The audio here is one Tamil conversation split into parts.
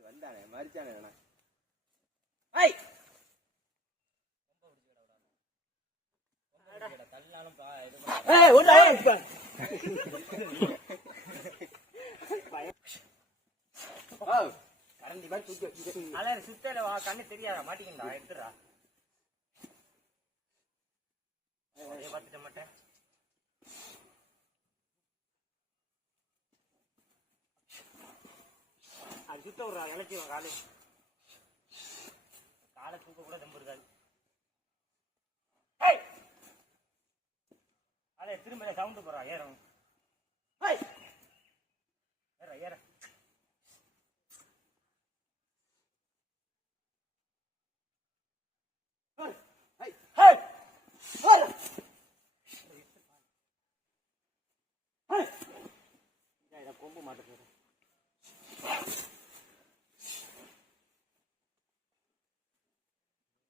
வந்தானே மறிச்சானே சுத்தல கண்ணு தெரியாதா மாட்டிக்கிண்டா எடுத்துடா பார்த்துட்ட மாட்டேன் அது சுத்த விடுறா இலச்சிவன் காலை தூக்க கூட தம்பு இருக்காது அதே திரும்ப சவுண்டு போறா ஏறும் ஏற ஏற கொம்பு மாட்டு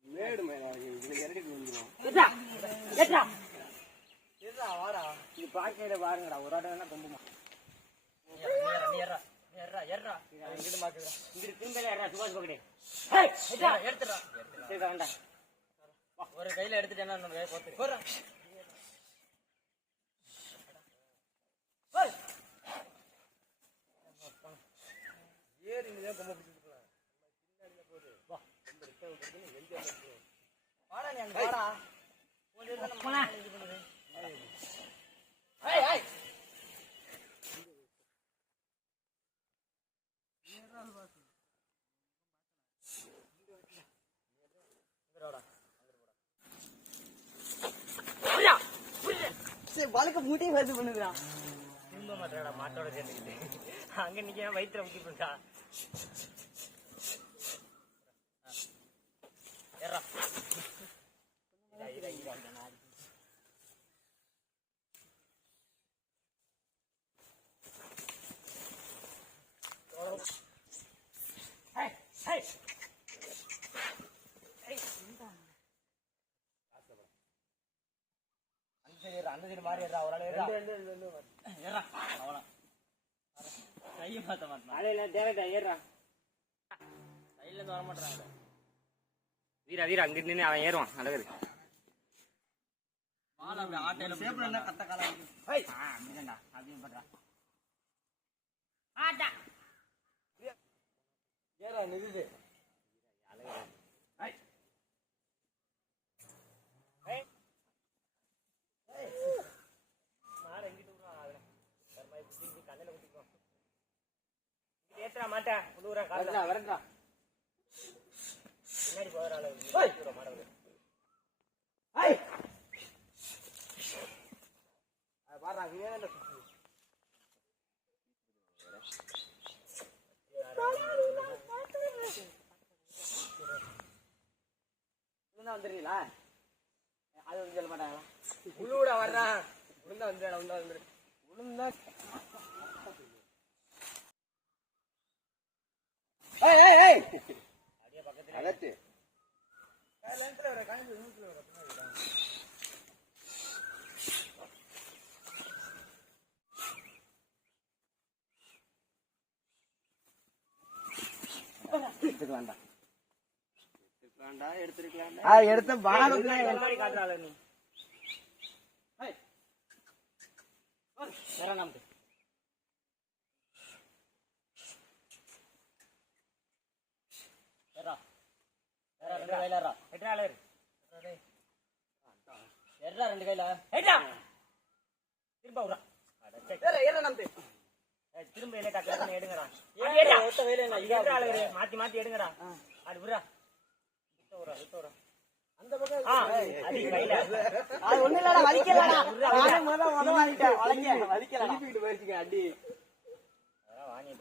மேடு இறக்கி வந்துடும் வாடா இது பாக்கையில பாருங்கடா ஒரு இடம் வேணா கொம்புமா ஒரு கையில எடுத்துட்டேன்னா வழக்க மூட்டையும் வருது பண்ணுறான் திரும்ப மாட்டா மாட்டோட சேர்ந்துக்கிட்டு அங்க நிக்க வயிற்றுல ஊட்டி போட்டா அந்த சைடு மாறி ஏறா ஒரு ஆள் ஏறா அவ்வளோ கையை மாற்ற மாட்டான் டேரக்டா ஏறா கையில இருந்து வர மாட்டாங்க வீரா வீரா அங்க நின்று அவன் ஏறுவான் அழகு பால் அப்படி ஆட்டையில சேப்ல கத்த காலம் அப்படிதான்டா அதையும் பண்றா ஆட்டா ஏறா நிறுது அழகு ஏற்றா மாட்டேன் வரண்டா பின்னாடி போகிற அளவு மாடவு பாடுறா வந்துடுறீங்களா அது வந்து சொல்ல மாட்டாங்களா உள்ளூட வர்றான் உளுந்தா வந்துடுறா உளுந்தா வந்துடு உளுந்தா அதட்டு எடுத்துக்கலாம்டா எடுத்த பாரதி காட்டுறாள் நீ நமக்கு ரெண்டு கையில திரும்ப எடுங்கடா மாத்தி மாத்தி எடுங்கடா அது விடுறா அந்த பக்கம் ஒண்ணு இல்லடா வலிக்கலடா வலிக்கல அடி வாங்கி